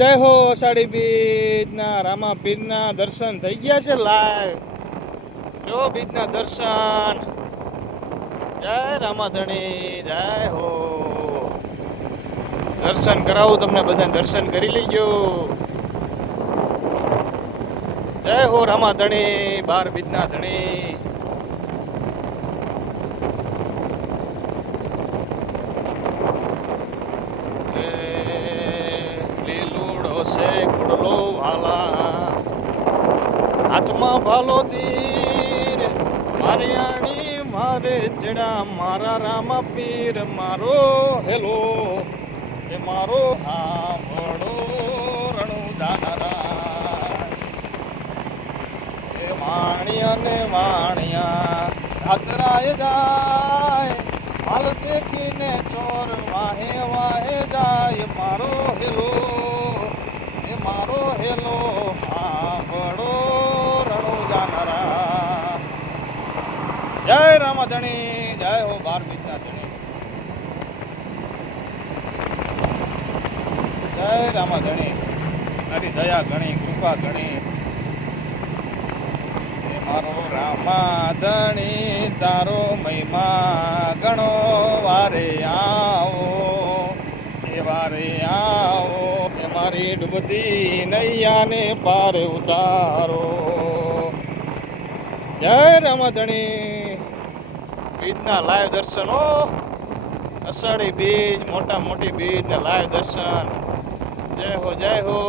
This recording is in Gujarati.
જય હો અષાઢી બીજના રામા પીરના દર્શન થઈ ગયા છે લાઈવ. જો બીજના દર્શન. જય રામાધણી, જય હો. દર્શન કરાવું તમને બધાને, દર્શન કરી લેજો. જય હો રામાધણી, 12 બીજના ધણી. છે કુડલો વાલા હાથમાં ભાલો તીર મારિયાણી મારે જડા મારા રામા પીર મારો હેલો એ મારો હામડો રણુ જાનરા એ વાણિયા ને વાણિયા રાતરાય જાય હાલ દેખીને ચોર વાહે વાહે જાય મારો હેલો મારો હેલો હાંભળો રણુ જાનરા. જય રામાધણી, જય હો 12 બીજના ધણી. જય રામાધણી, તારી દયા ઘણી, કૃપા ઘણી. મારો રામાધણી તારો મહિમા ગણો વારે આવો એ વારે આવો મારી ડૂબતી નૈયાને પાર ઉતારો. જય રામાધણી, બીજના લાઈવ દર્શનો. અષાઢી બીજ, મોટા મોટી બીજના લાઈવ દર્શન. જય હો, જય હો.